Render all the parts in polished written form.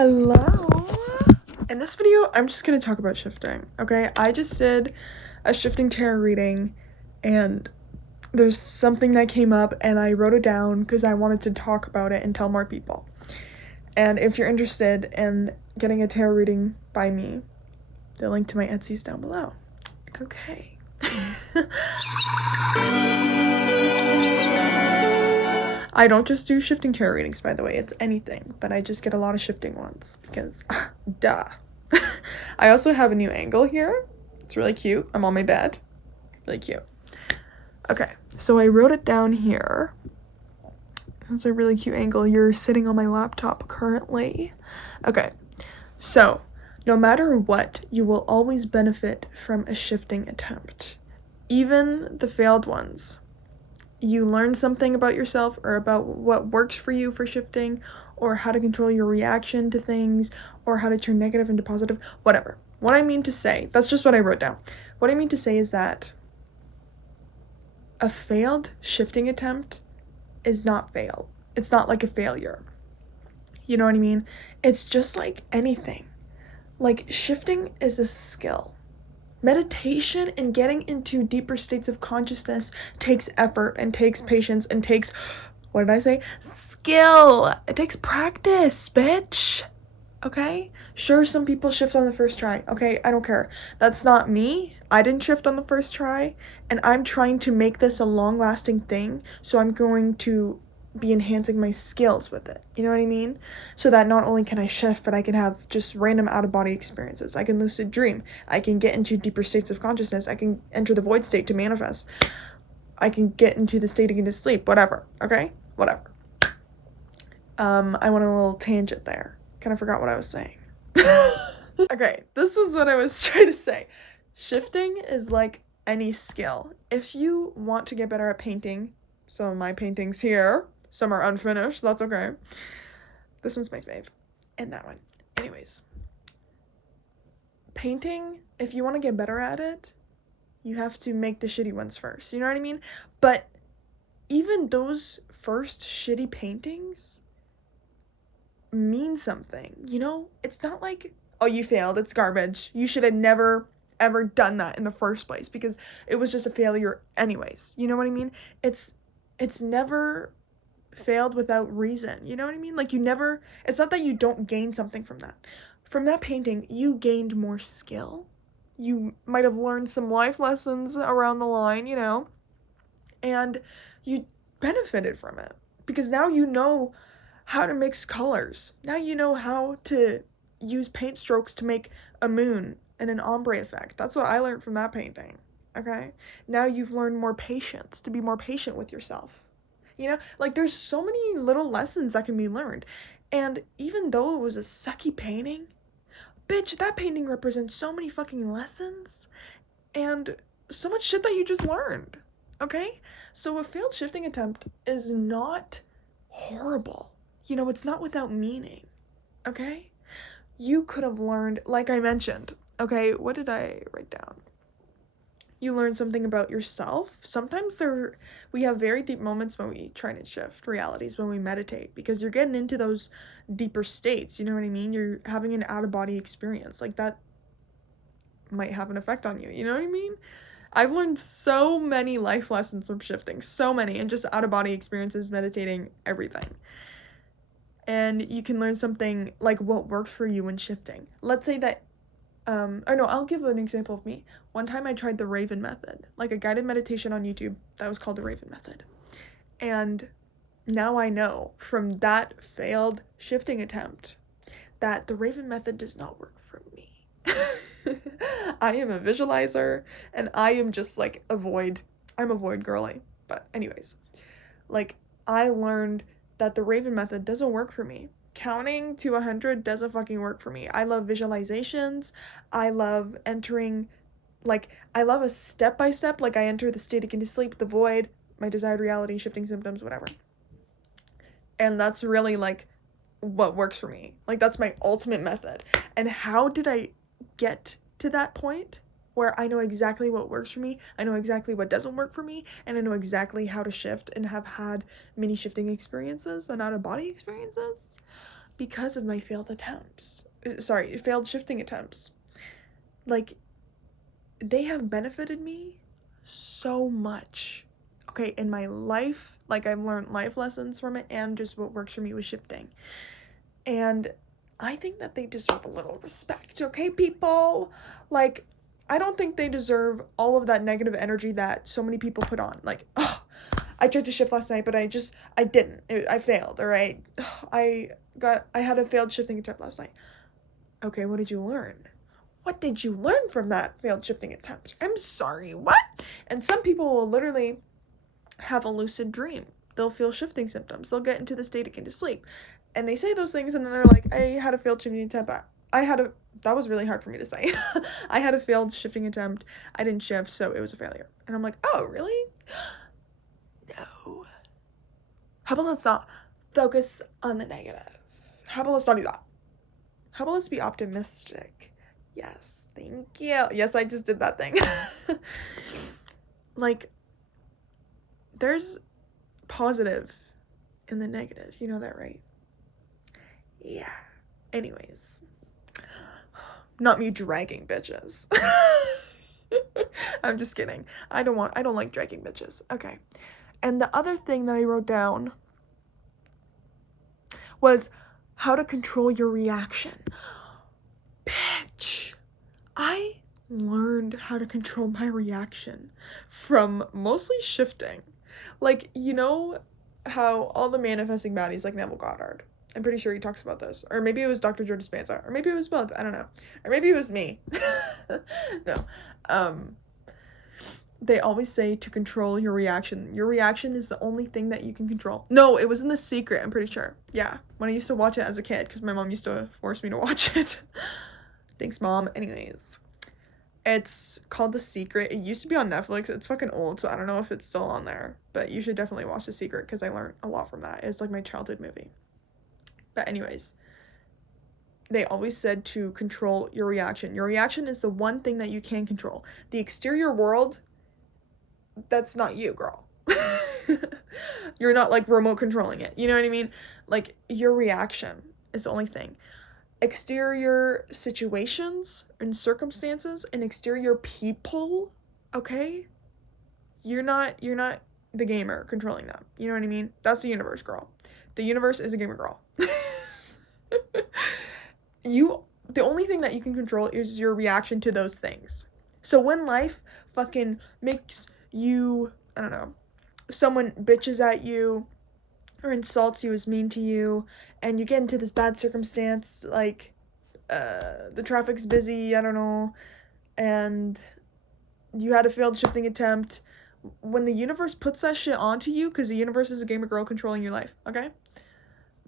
Hello. In this video, I'm just going to talk about shifting, okay? I just did a shifting tarot reading, and there's something that came up, and I wrote it down because I wanted to talk about it and tell more people. And if you're interested in getting a tarot reading by me, the link to my Etsy is down below. Okay. I don't just do shifting tarot readings, by the way. It's anything, but I just get a lot of shifting ones because, duh. I also have a new angle here. It's really cute. I'm on my bed. Really cute. Okay, so I wrote it down here. It's a really cute angle. You're sitting on my laptop currently. Okay, so no matter what, you will always benefit from a shifting attempt. Even the failed ones. You learn something about yourself or about what works for you for shifting, or how to control your reaction to things, or how to turn negative into positive, whatever. What I mean to say, that's just what I wrote down. What I mean to say is that a failed shifting attempt is not failed. It's not like a failure. You know what I mean? It's just like anything. Like, shifting is a skill. Meditation and getting into deeper states of consciousness takes effort and takes patience and takes, what did I say? Skill. It takes practice, bitch. Okay? Sure, some people shift on the first try. Okay, I don't care. That's not me. I didn't shift on the first try, and I'm trying to make this a long-lasting thing, so I'm going to be enhancing my skills with it. You know what I mean? So that not only can I shift, but I can have just random out-of-body experiences. I can lucid dream. I can get into deeper states of consciousness. I can enter the void state to manifest. I can get into the state again to sleep. Whatever. Okay? Whatever. I went on a little tangent there. Kind of forgot what I was saying. Okay, this is what I was trying to say. Shifting is like any skill. If you want to get better at painting, some of my paintings here, some are unfinished, that's okay. This one's my fave. And that one. Anyways. Painting, if you want to get better at it, you have to make the shitty ones first. You know what I mean? But even those first shitty paintings mean something, you know? It's not like, oh, you failed, it's garbage. You should have never, ever done that in the first place because it was just a failure anyways. You know what I mean? It's never failed without reason. You know what I mean? Like, it's not that you don't gain something from that. From that painting, you gained more skill. You might have learned some life lessons around the line, you know, and you benefited from it because now you know how to mix colors. Now you know how to use paint strokes to make a moon and an ombre effect. That's what I learned from that painting. Okay? Now you've learned more patience, to be more patient with yourself. You know, like, there's so many little lessons that can be learned. And even though it was a sucky painting, bitch, that painting represents so many fucking lessons and so much shit that you just learned. Okay? So a failed shifting attempt is not horrible. You know, it's not without meaning. Okay? You could have learned, like I mentioned. Okay, what did I write down? You learn something about yourself. Sometimes we have very deep moments when we try to shift realities, when we meditate, because you're getting into those deeper states, you know what I mean? You're having an out-of-body experience. Like, that might have an effect on you, you know what I mean? I've learned so many life lessons from shifting, so many, and just out-of-body experiences, meditating, everything. And you can learn something like what works for you when shifting. Let's say that I'll give an example of me. One time I tried the Raven method, like a guided meditation on YouTube that was called the Raven method. And now I know from that failed shifting attempt that the Raven method does not work for me. I am a visualizer and I am just like I'm a void girly. But anyways, like, I learned that the Raven method doesn't work for me. Counting to 100 doesn't fucking work for me. I love visualizations. I love entering, like, I love a step-by-step, like I enter the state again to sleep, the void, my desired reality, shifting symptoms, whatever. And that's really, like, what works for me. Like, that's my ultimate method. And how did I get to that point where I know exactly what works for me, I know exactly what doesn't work for me, and I know exactly how to shift and have had many shifting experiences and out-of-body experiences? because of my failed shifting attempts. Like, they have benefited me so much, okay, in my life. Like, I've learned life lessons from it, and just what works for me with shifting. And I think that they deserve a little respect, okay, people? Like, I don't think they deserve all of that negative energy that so many people put on. Like, oh, I tried to shift last night, but I didn't. I failed, all right? I had a failed shifting attempt last night. Okay, what did you learn? What did you learn from that failed shifting attempt? I'm sorry, what? And some people will literally have a lucid dream. They'll feel shifting symptoms. They'll get into the state akin to sleep. And they say those things, and then they're like, I had a failed shifting attempt. That was really hard for me to say. I had a failed shifting attempt. I didn't shift, so it was a failure. And I'm like, oh, really? No. How about let's not focus on the negative? How about let's not do that? How about let's be optimistic? Yes, thank you. Yes, I just did that thing. Like, there's positive in the negative. You know that, right? Yeah. Anyways. Not me dragging bitches. I'm just kidding. I don't like dragging bitches. Okay. And the other thing that I wrote down was how to control your reaction. Bitch. I learned how to control my reaction from mostly shifting. Like, you know how all the manifesting baddies, like 𝑳𝒂𝒖𝒓𝒆𝒏, I'm pretty sure he talks about this. Or maybe it was Dr. Joe Dispenza. Or maybe it was both. I don't know. Or maybe it was me. No. They always say to control your reaction. Your reaction is the only thing that you can control. No, it was in The Secret, I'm pretty sure. Yeah, when I used to watch it as a kid, because my mom used to force me to watch it. Thanks, Mom. Anyways, it's called The Secret. It used to be on Netflix. It's fucking old, so I don't know if it's still on there. But you should definitely watch The Secret, because I learned a lot from that. It's like my childhood movie. But anyways, they always said to control your reaction. Your reaction is the one thing that you can control. The exterior world, that's not you, girl. You're not like remote controlling it. You know what I mean? Like, your reaction is the only thing. Exterior situations and circumstances and exterior people, okay? You're not the gamer controlling them. You know what I mean? That's the universe, girl. The universe is a gamer, girl. The only thing that you can control is your reaction to those things. So when life fucking makes you, I don't know, someone bitches at you or insults you, is mean to you, and you get into this bad circumstance, like, the traffic's busy, I don't know, and you had a failed shifting attempt, when the universe puts that shit onto you, because the universe is a gamer girl controlling your life, okay?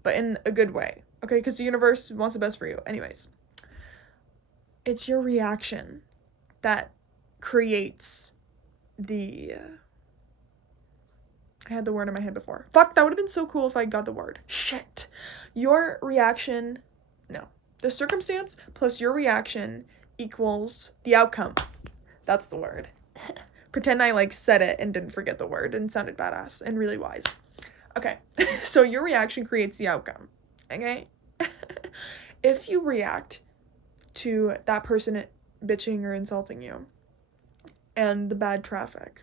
But in a good way, okay? Because the universe wants the best for you. Anyways, it's your reaction that creates the... I had the word in my head before. Fuck, that would have been so cool if I got the word. Shit. Your reaction... No. The circumstance plus your reaction equals the outcome. That's the word. Pretend I, like, said it and didn't forget the word and sounded badass and really wise. Okay. So your reaction creates the outcome. Okay? If you react to that person bitching or insulting you and the bad traffic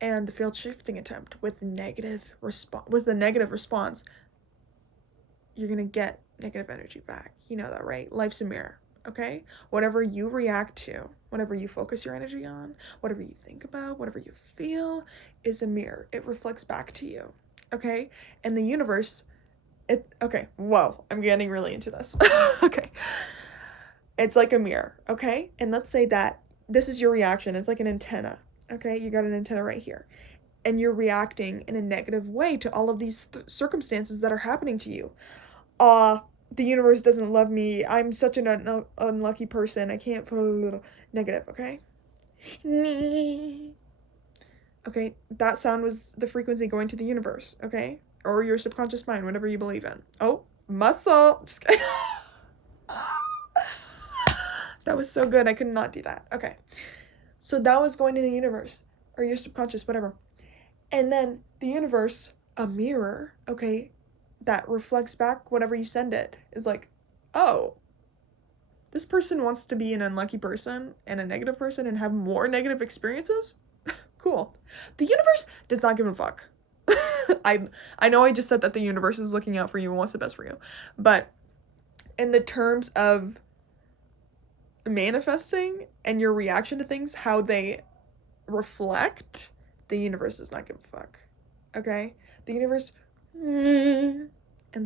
and the failed shifting attempt with a negative response, you're gonna get negative energy back. You know that, right? Life's a mirror, okay? Whatever you react to, whatever you focus your energy on, whatever you think about, whatever you feel is a mirror. It reflects back to you, okay? And the universe, okay, whoa, I'm getting really into this. Okay. It's like a mirror, okay? And let's say that this is your reaction. It's like an antenna, okay? You got an antenna right here. And you're reacting in a negative way to all of these circumstances that are happening to you. The universe doesn't love me. I'm such an unlucky person. I can't put a little negative, okay? Okay, that sound was the frequency going to the universe, okay? Or your subconscious mind, whatever you believe in. Oh, muscle. Just kidding. That was so good. I could not do that. Okay. So that was going to the universe or your subconscious, whatever. And then the universe, a mirror, okay, that reflects back whatever you send it is like, oh, this person wants to be an unlucky person and a negative person and have more negative experiences? Cool. The universe does not give a fuck. I know I just said that the universe is looking out for you and wants the best for you, but in the terms of manifesting and your reaction to things, how they reflect, the universe does not give a fuck. Okay? The universe and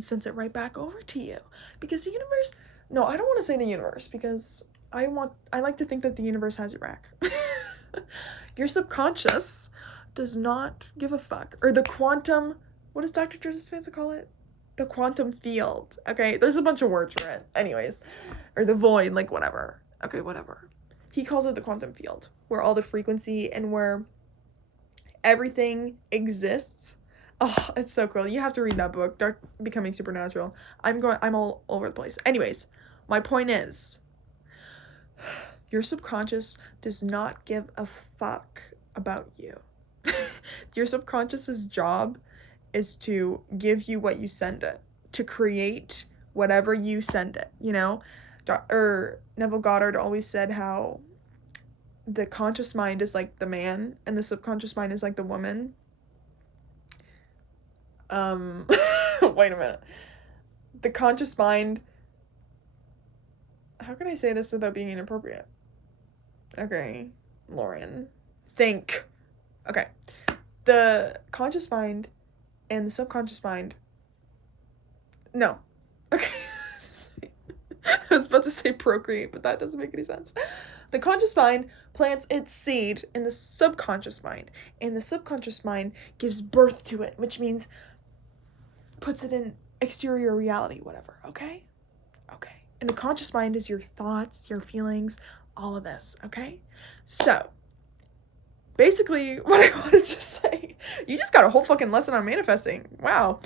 sends it right back over to you. Because the universe, no, I don't want to say the universe because I like to think that the universe has your back. Your subconscious does not give a fuck. Or the quantum, what does Dr. Joseph Dispenza call it? The quantum field. Okay, there's a bunch of words for it. Anyways, or the void, like whatever. Okay, whatever. He calls it the quantum field, where all the frequency and where everything exists. Oh, it's so cool. You have to read that book, Becoming Supernatural. I'm all over the place. Anyways, my point is, your subconscious does not give a fuck about you. Your subconscious's job is to give you what you send it, to create whatever you send it, you know? Neville Goddard always said how the conscious mind is like the man and the subconscious mind is like the woman. Wait a minute. The conscious mind, how can I say this without being inappropriate? Okay, Lauren, think. Okay, the conscious mind and the subconscious mind, no, okay. I was about to say procreate, but that doesn't make any sense. The conscious mind plants its seed in the subconscious mind, and the subconscious mind gives birth to it, which means puts it in exterior reality, whatever, okay? Okay. And the conscious mind is your thoughts, your feelings, all of this, okay? So, basically, what I wanted to say, you just got a whole fucking lesson on manifesting. Wow.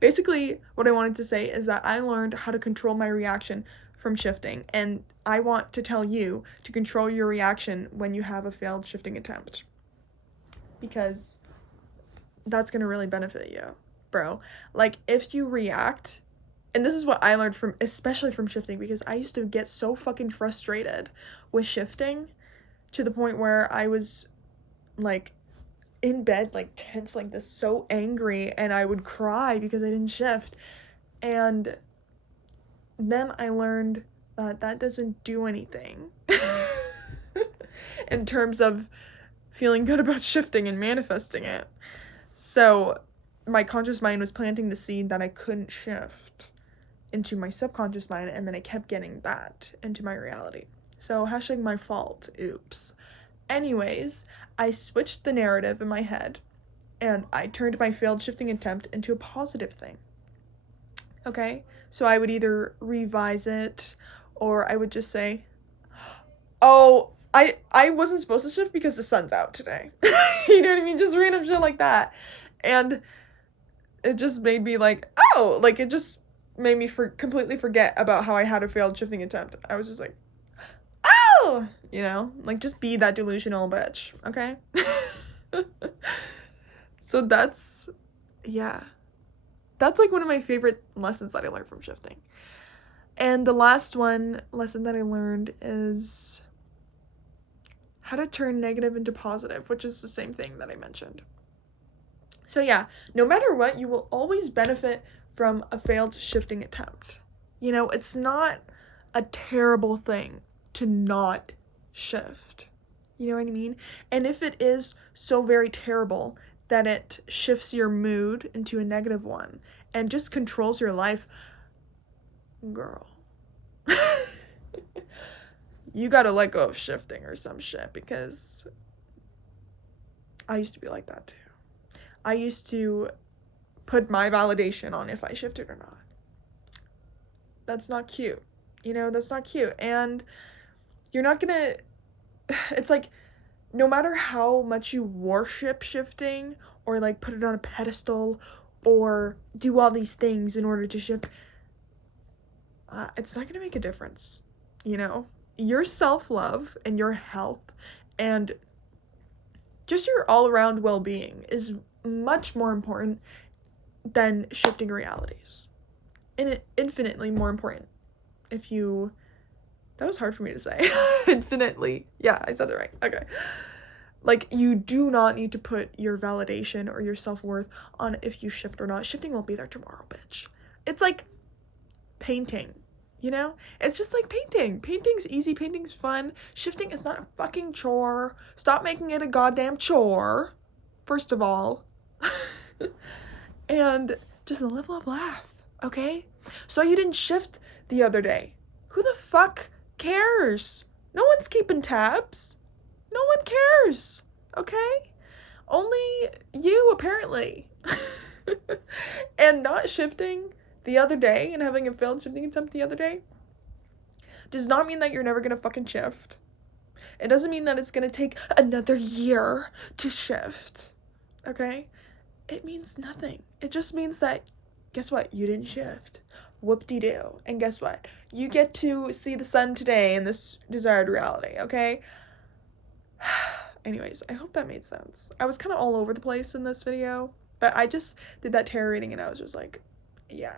Basically, what I wanted to say is that I learned how to control my reaction from shifting, and I want to tell you to control your reaction when you have a failed shifting attempt, because that's going to really benefit you, bro. Like, if you react, and this is what I learned from, especially from shifting, because I used to get so fucking frustrated with shifting to the point where I was like in bed, like tense like this, so angry, and I would cry because I didn't shift. And then I learned that that doesn't do anything in terms of feeling good about shifting and manifesting it. So my conscious mind was planting the seed that I couldn't shift into my subconscious mind, and then I kept getting that into my reality. So hashtag my fault, oops. Anyways, I switched the narrative in my head, and I turned my failed shifting attempt into a positive thing. Okay? So I would either revise it, or I would just say, oh, I wasn't supposed to shift because the sun's out today. You know what I mean? Just random shit like that. And it just made me like, oh, like it just made me completely forget about how I had a failed shifting attempt. I was just like, oh, you know, like just be that delusional bitch, okay? So that's like one of my favorite lessons that I learned from shifting. And the last lesson that I learned is how to turn negative into positive, which is the same thing that I mentioned. So yeah, no matter what, you will always benefit from a failed shifting attempt. You know, it's not a terrible thing to not shift. You know what I mean? And if it is so very terrible that it shifts your mood into a negative one and just controls your life, girl, you gotta let go of shifting or some shit, because I used to be like that too. I used to put my validation on if I shifted or not. That's not cute. You know, that's not cute. And you're not gonna, it's like, no matter how much you worship shifting or like put it on a pedestal or do all these things in order to shift, it's not gonna make a difference. You know, your self-love and your health and just your all-around well-being is much more important than shifting realities. And infinitely more important. If you... That was hard for me to say. Infinitely. Yeah, I said it right. Okay. Like, you do not need to put your validation or your self-worth on if you shift or not. Shifting won't be there tomorrow, bitch. It's like painting, you know? It's just like painting. Painting's easy. Painting's fun. Shifting is not a fucking chore. Stop making it a goddamn chore, first of all. And just a level of laugh, okay? So you didn't shift the other day. Who the fuck cares? No one's keeping tabs. No one cares, okay? Only you, apparently. And not shifting the other day and having a failed shifting attempt the other day does not mean that you're never gonna fucking shift. It doesn't mean that it's gonna take another year to shift, okay? It means nothing. It just means that, guess what? You didn't shift. Whoop-de-doo. And guess what? You get to see the sun today in this desired reality, okay? Anyways, I hope that made sense. I was kind of all over the place in this video, but I just did that tarot reading and I was just like, yeah,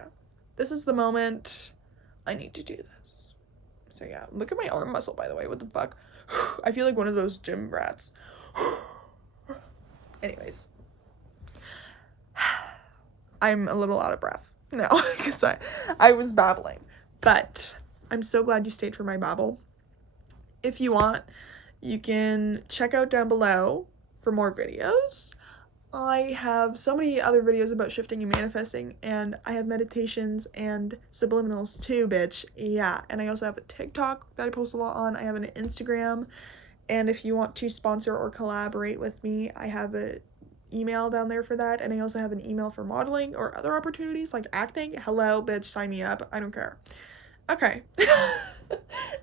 this is the moment. I need to do this. So yeah, look at my arm muscle, by the way. What the fuck? I feel like one of those gym brats. Anyways. I'm a little out of breath now because I was babbling. But I'm so glad you stayed for my babble. If you want, you can check out down below for more videos. I have so many other videos about shifting and manifesting, and I have meditations and subliminals too, bitch. Yeah, and I also have a TikTok that I post a lot on. I have an Instagram, and if you want to sponsor or collaborate with me, I have a email down there for that, and I also have an email for modeling or other opportunities like acting. Hello, bitch, sign me up. I don't care. Okay.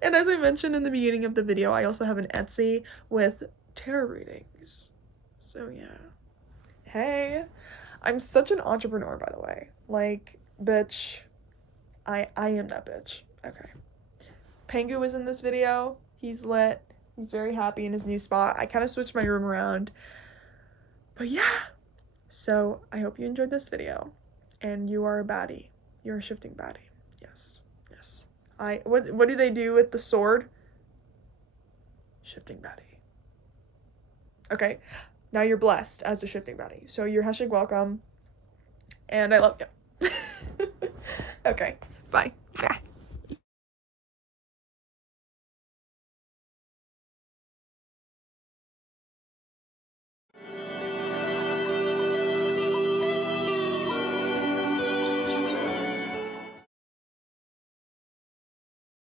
And as I mentioned in the beginning of the video, I also have an Etsy with tarot readings. So yeah. Hey, I'm such an entrepreneur, by the way. Like, bitch, I am that bitch. Okay. Pengu was in this video. He's lit. He's very happy in his new spot. I kind of switched my room around. But yeah. So, I hope you enjoyed this video. And you are a baddie. You're a shifting baddie. Yes. Yes. What do they do with the sword? Shifting baddie. Okay. Now you're blessed as a shifting baddie. So you're #welcome. And I love you. Okay. Bye.